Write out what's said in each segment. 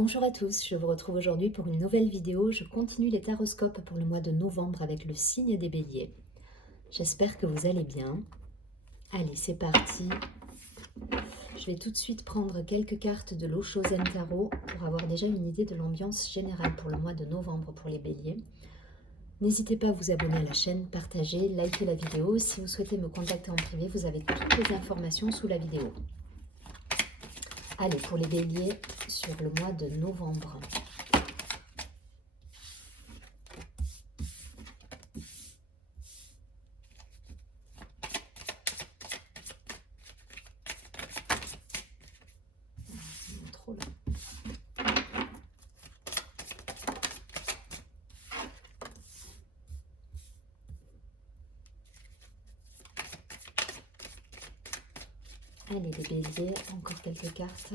Bonjour à tous, je vous retrouve aujourd'hui pour une nouvelle vidéo. Je continue les taroscopes pour le mois de novembre avec le signe des béliers. J'espère que vous allez bien. Allez, c'est parti. Je vais tout de suite prendre quelques cartes de l'Oshozen Tarot pour avoir déjà une idée de l'ambiance générale pour le mois de novembre pour les béliers. N'hésitez pas à vous abonner à la chaîne, partager, liker la vidéo. Si vous souhaitez me contacter en privé, vous avez toutes les informations sous la vidéo. Allez, pour les béliers sur le mois de novembre. Trop là. Allez les béliers, encore quelques cartes.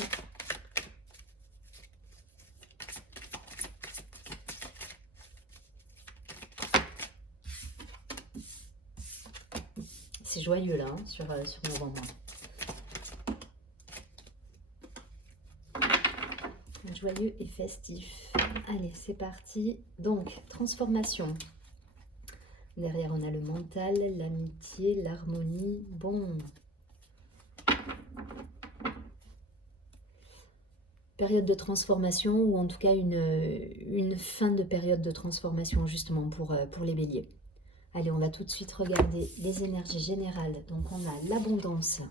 C'est joyeux là, hein, sur novembre. Joyeux et festif. Allez, c'est parti. Donc, transformation. Derrière, on a le mental, l'amitié, l'harmonie. Bon. Période de transformation, ou en tout cas une fin de période de transformation, justement, pour les béliers. Allez, on va tout de suite regarder les énergies générales. Donc, on a l'abondance,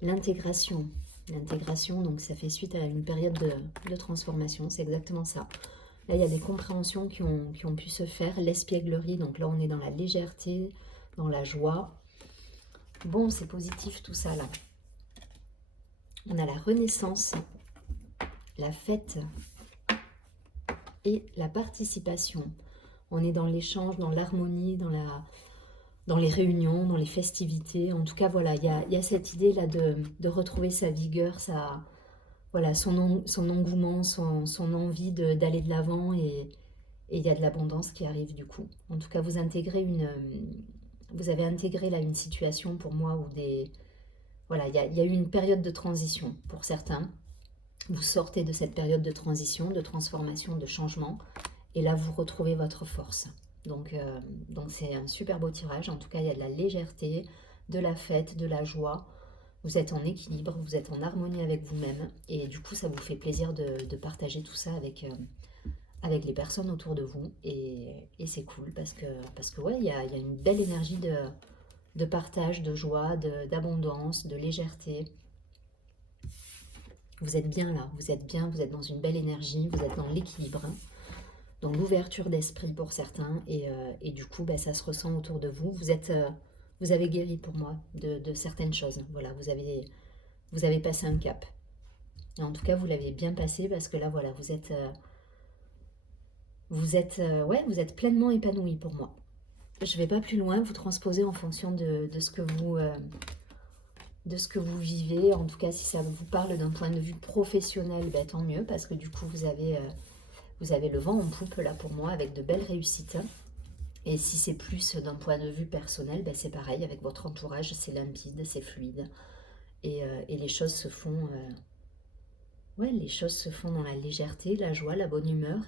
l'intégration. L'intégration, donc ça fait suite à une période de transformation, c'est exactement ça. Là, il y a des compréhensions qui ont pu se faire. L'espièglerie, donc là, on est dans la légèreté, dans la joie. Bon, c'est positif tout ça, là. On a la renaissance, la fête et la participation. On est dans l'échange, dans l'harmonie, dans les réunions, dans les festivités. En tout cas, voilà, il y a cette idée-là de retrouver sa vigueur, voilà, son engouement, son envie d'aller de l'avant, et il y a de l'abondance qui arrive du coup. En tout cas, vous avez intégré là une situation pour moi où voilà, il y a eu une période de transition pour certains. Vous sortez de cette période de transition, de transformation, de changement, et là vous retrouvez votre force. Donc c'est un super beau tirage. En tout cas, il y a de la légèreté, de la fête, de la joie. Vous êtes en équilibre, vous êtes en harmonie avec vous-même, et du coup ça vous fait plaisir de partager tout ça avec les personnes autour de vous, et c'est cool parce que ouais, il y a une belle énergie de partage, de joie, d'abondance, de légèreté. Vous êtes bien là, vous êtes bien, vous êtes dans une belle énergie, vous êtes dans l'équilibre, dans l'ouverture d'esprit pour certains, et du coup ça se ressent autour de vous. Vous avez guéri pour moi de certaines choses. Voilà, vous avez passé un cap. Et en tout cas, vous l'avez bien passé, parce que là, voilà, vous êtes pleinement épanoui pour moi. Je ne vais pas plus loin, vous transposez en fonction de ce que vous vivez. En tout cas, si ça vous parle d'un point de vue professionnel, tant mieux, parce que du coup, vous avez le vent en poupe là pour moi, avec de belles réussites. Et si c'est plus d'un point de vue personnel, c'est pareil, avec votre entourage, c'est limpide, c'est fluide. Et les choses se font... les choses se font dans la légèreté, la joie, la bonne humeur,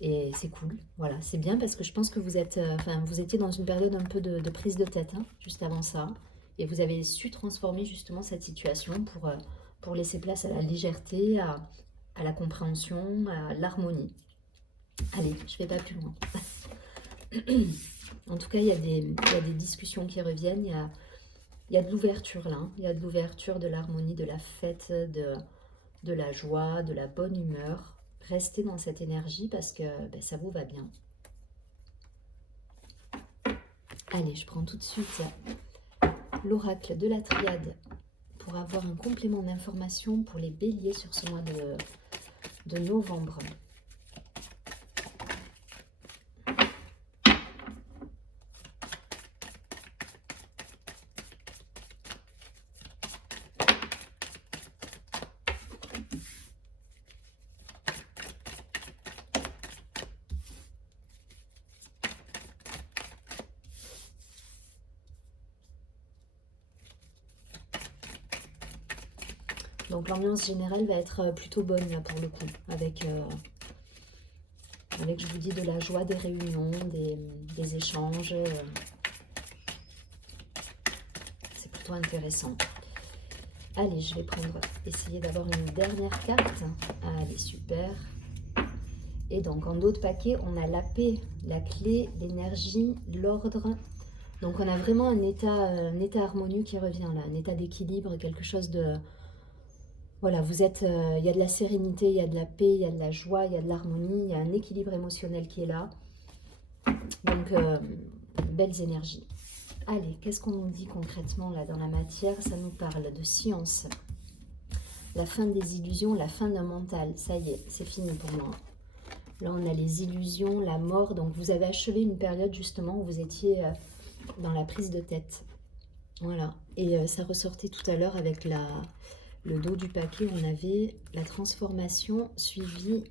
et c'est cool. Voilà, c'est bien, parce que je pense que vous étiez dans une période un peu de prise de tête, hein, juste avant ça, et vous avez su transformer justement cette situation pour laisser place à la légèreté, à la compréhension, à l'harmonie. Allez, je ne vais pas plus loin. En tout cas, il y a des discussions qui reviennent, il y a de l'ouverture là, hein. Il y a de l'ouverture, de l'harmonie, de la fête, de la joie, de la bonne humeur. Restez dans cette énergie, parce que ça vous va bien. Allez, je prends tout de suite l'oracle de la triade pour avoir un complément d'information pour les béliers sur ce mois de novembre. Donc l'ambiance générale va être plutôt bonne là pour le coup, avec, je vous dis, de la joie, des réunions, des échanges. C'est plutôt intéressant. Allez, je vais essayer d'avoir une dernière carte. Allez, super. Et donc en dos de paquet, on a la paix, la clé, l'énergie, l'ordre. Donc on a vraiment un état harmonieux qui revient là, un état d'équilibre, quelque chose de... Voilà, vous êtes, il y a de la sérénité, il y a de la paix, il y a de la joie, il y a de l'harmonie, il y a un équilibre émotionnel qui est là. Donc, belles énergies. Allez, qu'est-ce qu'on nous dit concrètement là dans la matière? Ça nous parle de science. La fin des illusions, la fin d'un mental. Ça y est, c'est fini pour moi. Là, on a les illusions, la mort. Donc, vous avez achevé une période justement où vous étiez dans la prise de tête. Voilà. Et ça ressortait tout à l'heure avec le dos du paquet. On avait la transformation suivie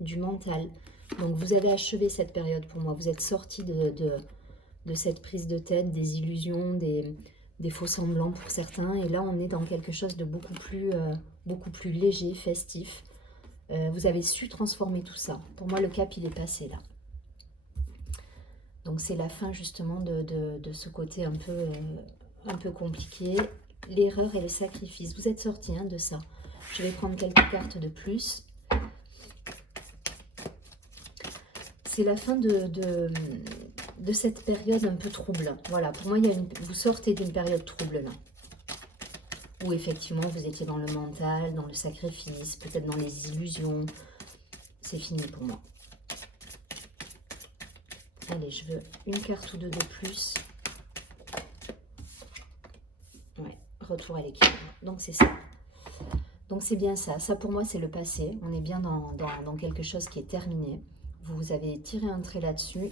du mental. Donc, vous avez achevé cette période pour moi. Vous êtes sorti de cette prise de tête, des illusions, des faux semblants pour certains. Et là, on est dans quelque chose de beaucoup plus léger, festif. Vous avez su transformer tout ça. Pour moi, le cap, il est passé là. Donc, c'est la fin justement de ce côté un peu compliqué. L'erreur et le sacrifice. Vous êtes sorti de ça. Je vais prendre quelques cartes de plus. C'est la fin de cette période un peu trouble. Voilà, pour moi, vous sortez d'une période trouble là. Où effectivement, vous étiez dans le mental, dans le sacrifice, peut-être dans les illusions. C'est fini pour moi. Allez, je veux une carte ou deux de plus. Ouais, retour à l'équilibre. Donc, c'est ça. Donc, c'est bien ça. Ça, pour moi, c'est le passé. On est bien dans quelque chose qui est terminé. Vous avez tiré un trait là-dessus.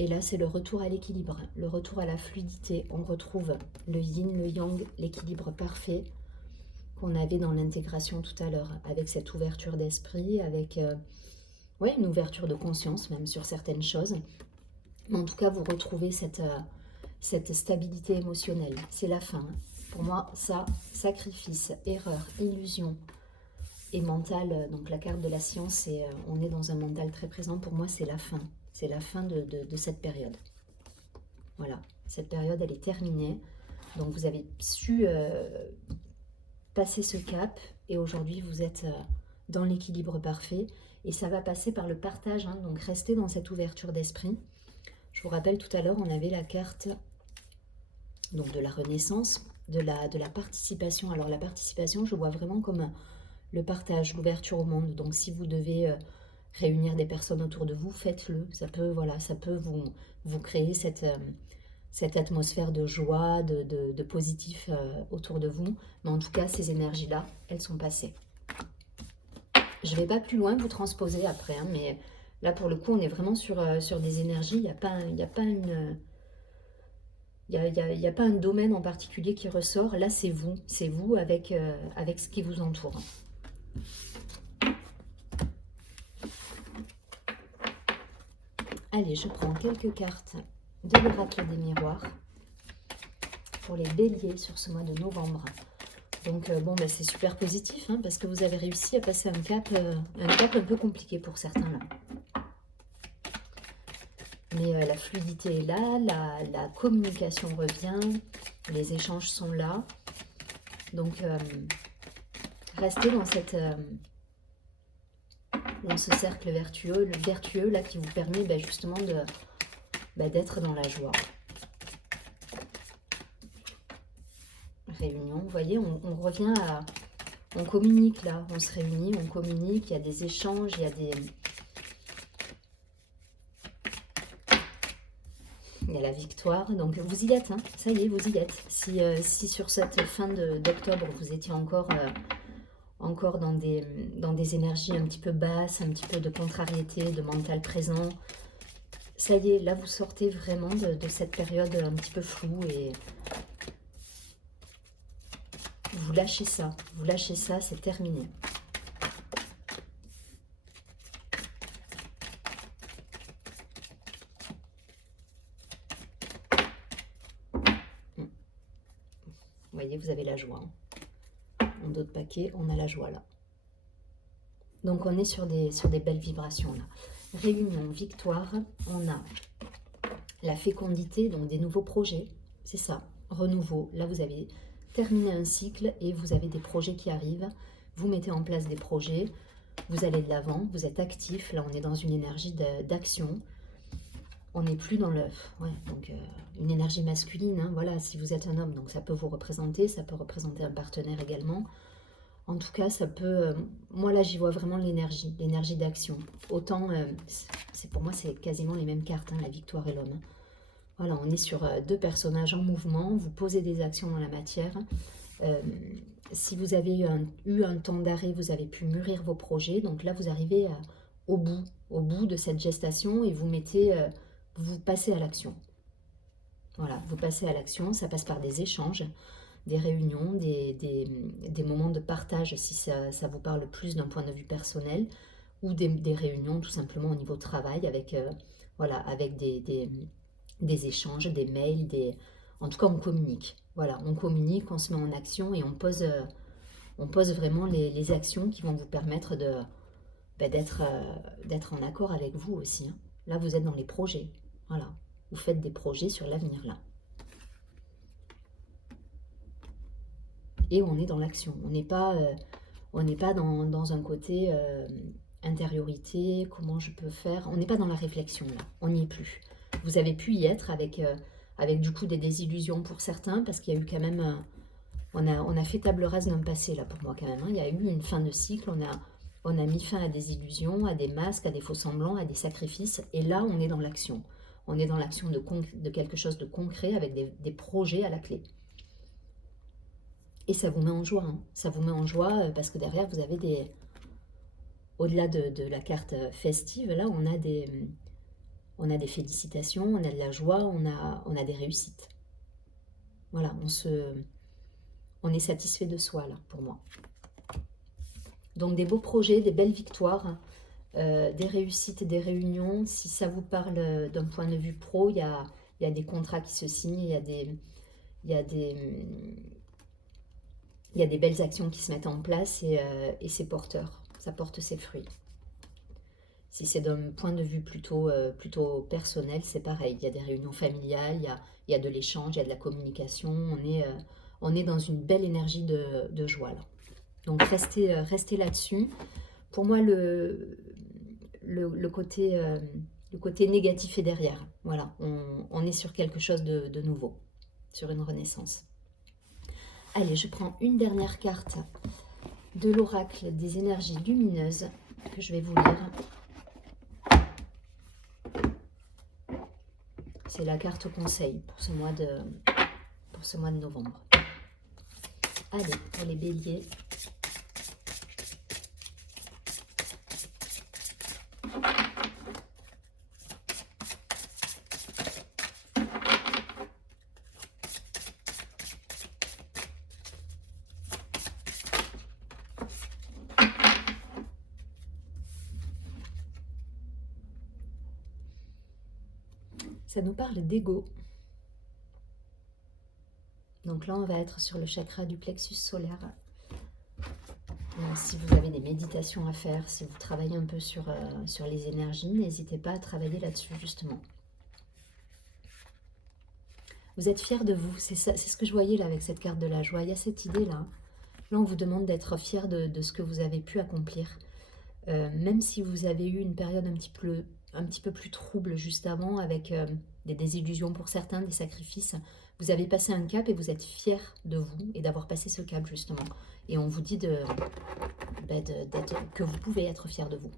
Et là, c'est le retour à l'équilibre, le retour à la fluidité. On retrouve le yin, le yang, l'équilibre parfait qu'on avait dans l'intégration tout à l'heure, avec cette ouverture d'esprit, avec une ouverture de conscience même sur certaines choses. Mais en tout cas, vous retrouvez cette stabilité émotionnelle. C'est la fin. Pour moi, ça, sacrifice, erreur, illusion et mental. Donc la carte de la science, on est dans un mental très présent. Pour moi, c'est la fin. C'est la fin de cette période. Voilà, cette période, elle est terminée. Donc, vous avez su passer ce cap. Et aujourd'hui, vous êtes dans l'équilibre parfait. Et ça va passer par le partage. Donc, restez dans cette ouverture d'esprit. Je vous rappelle, tout à l'heure, on avait la carte donc, de la renaissance, de la participation. Alors, la participation, je vois vraiment comme le partage, l'ouverture au monde. Donc, si vous devez... réunir des personnes autour de vous, faites-le. Ça peut vous créer cette atmosphère de joie, de positif autour de vous. Mais en tout cas, ces énergies-là, elles sont passées. Je ne vais pas plus loin vous transposer après, mais là, pour le coup, on est vraiment sur des énergies. Il n'y a pas un domaine en particulier qui ressort. Là, c'est vous avec ce qui vous entoure. Allez, je prends quelques cartes de l'oracle des miroirs pour les béliers sur ce mois de novembre. Donc, c'est super positif parce que vous avez réussi à passer un cap un peu compliqué pour certains là. Mais la fluidité est là, la communication revient, les échanges sont là. Donc, restez dans ce cercle vertueux là qui vous permet justement d'être dans la joie. Réunion, vous voyez, on revient à... On communique là, on se réunit, on communique, il y a des échanges, il y a la victoire, donc vous y êtes, ça y est, vous y êtes. Si sur cette fin d'octobre, vous étiez encore dans des énergies un petit peu basses, un petit peu de contrariété, de mental présent. Ça y est, là vous sortez vraiment de cette période un petit peu floue et vous lâchez ça, c'est terminé. Vous voyez, vous avez la joie. en dos de paquet, on a la joie là. Donc on est sur des belles vibrations là. Réunion, victoire, on a la fécondité, donc des nouveaux projets, c'est ça, renouveau. Là vous avez terminé un cycle et vous avez des projets qui arrivent, vous mettez en place des projets, vous allez de l'avant, vous êtes actif, là on est dans une énergie d'action. On n'est plus dans le... Ouais, donc une énergie masculine, hein, voilà, si vous êtes un homme, donc ça peut vous représenter, ça peut représenter un partenaire également. En tout cas, ça peut... moi, là, j'y vois vraiment l'énergie d'action. Autant, pour moi, c'est quasiment les mêmes cartes, hein, la victoire et l'homme. Voilà, on est sur deux personnages en mouvement, vous posez des actions dans la matière. Si vous avez eu un temps d'arrêt, vous avez pu mûrir vos projets. Donc là, vous arrivez au bout de cette gestation et vous passez à l'action. Voilà, vous passez à l'action, ça passe par des échanges, des réunions, des moments de partage si ça vous parle plus d'un point de vue personnel, ou des réunions tout simplement au niveau travail avec, voilà, avec des échanges, des mails, en tout cas on communique. Voilà, on communique, on se met en action et on pose vraiment les actions qui vont vous permettre d'être en accord avec vous aussi. Hein. Là vous êtes dans les projets, voilà. Vous faites des projets sur l'avenir là. Et on est dans l'action. On n'est pas dans un côté intériorité, comment je peux faire. On n'est pas dans la réflexion là. On n'y est plus. Vous avez pu y être avec du coup des désillusions pour certains, parce qu'il y a eu quand même... on a fait table rase d'un passé là pour moi quand même. Hein. Il y a eu une fin de cycle, on a mis fin à des illusions, à des masques, à des faux semblants, à des sacrifices. Et là, on est dans l'action. On est dans l'action de quelque chose de concret avec des projets à la clé. Et ça vous met en joie. Hein. Ça vous met en joie parce que derrière, vous avez des... Au-delà de la carte festive, là, on a des félicitations, on a de la joie, on a des réussites. Voilà, on est satisfait de soi, là, pour moi. Donc, des beaux projets, des belles victoires, des réussites, des réunions. Si ça vous parle d'un point de vue pro, il y a des contrats qui se signent, il y a des belles actions qui se mettent en place et c'est porteur, ça porte ses fruits. Si c'est d'un point de vue plutôt personnel, c'est pareil. Il y a des réunions familiales, il y a de l'échange, il y a de la communication. On est dans une belle énergie de joie là. Donc restez là-dessus. Pour moi, le côté négatif est derrière. Voilà, on est sur quelque chose de nouveau, sur une renaissance. Allez, je prends une dernière carte de l'oracle des énergies lumineuses que je vais vous lire. C'est la carte conseil pour ce mois de novembre. Allez, pour les béliers. Ça nous parle d'ego. Donc là, on va être sur le chakra du plexus solaire. Si vous avez des méditations à faire, si vous travaillez un peu sur les énergies, n'hésitez pas à travailler là-dessus, justement. Vous êtes fiers de vous, c'est ce que je voyais là avec cette carte de la joie. Il y a cette idée-là. Là, on vous demande d'être fiers de ce que vous avez pu accomplir. Même si vous avez eu une période un petit peu plus trouble juste avant, avec des désillusions pour certains, des sacrifices, vous avez passé un cap et vous êtes fiers de vous et d'avoir passé ce cap justement. Et on vous dit que vous pouvez être fiers de vous.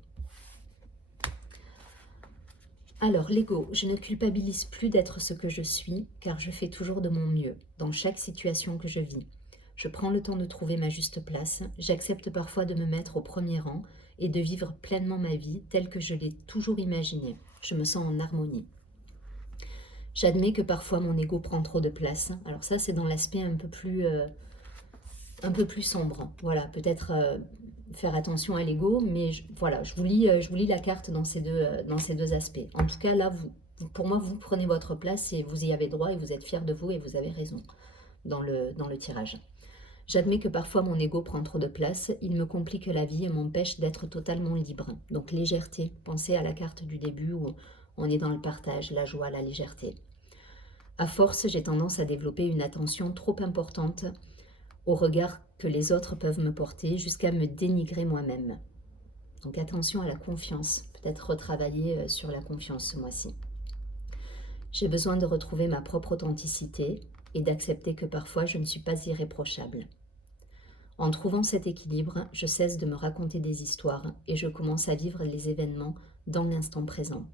Alors, l'ego, je ne culpabilise plus d'être ce que je suis, car je fais toujours de mon mieux, dans chaque situation que je vis. Je prends le temps de trouver ma juste place, j'accepte parfois de me mettre au premier rang et de vivre pleinement ma vie telle que je l'ai toujours imaginée. Je me sens en harmonie. J'admets que parfois mon ego prend trop de place. Alors ça, c'est dans l'aspect un peu plus sombre. Voilà, peut-être faire attention à l'ego, mais voilà, je vous lis la carte dans ces deux aspects. En tout cas, là, pour moi, vous prenez votre place et vous y avez droit et vous êtes fiers de vous et vous avez raison dans le tirage. J'admets que parfois mon ego prend trop de place, il me complique la vie et m'empêche d'être totalement libre. Donc légèreté, pensez à la carte du début où on est dans le partage, la joie, la légèreté. À force, j'ai tendance à développer une attention trop importante au regard que les autres peuvent me porter jusqu'à me dénigrer moi-même. Donc attention à la confiance, peut-être retravailler sur la confiance ce mois-ci. J'ai besoin de retrouver ma propre authenticité et d'accepter que parfois je ne suis pas irréprochable. En trouvant cet équilibre, je cesse de me raconter des histoires et je commence à vivre les événements dans l'instant présent.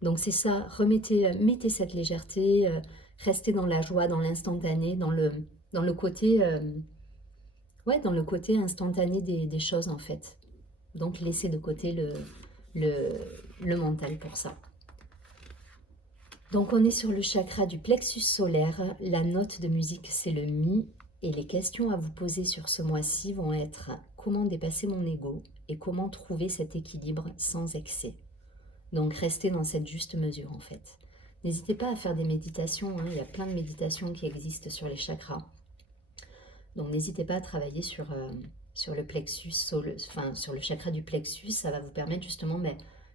Donc c'est ça, mettez cette légèreté, restez dans la joie, dans l'instantané, dans le côté, dans le côté instantané des choses en fait. Donc laissez de côté le mental pour ça. Donc on est sur le chakra du plexus solaire, la note de musique c'est le Mi, et les questions à vous poser sur ce mois-ci vont être comment dépasser mon ego et comment trouver cet équilibre sans excès. Donc restez dans cette juste mesure en fait. N'hésitez pas à faire des méditations, il y a plein de méditations qui existent sur les chakras. Donc n'hésitez pas à travailler sur le plexus, sur le chakra du plexus, ça va vous permettre justement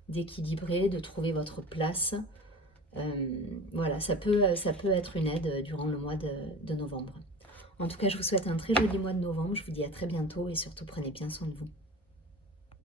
d'équilibrer, de trouver votre place. Voilà, ça peut être une aide durant le mois de novembre. En tout cas, je vous souhaite un très joli mois de novembre. Je vous dis à très bientôt et surtout prenez bien soin de vous.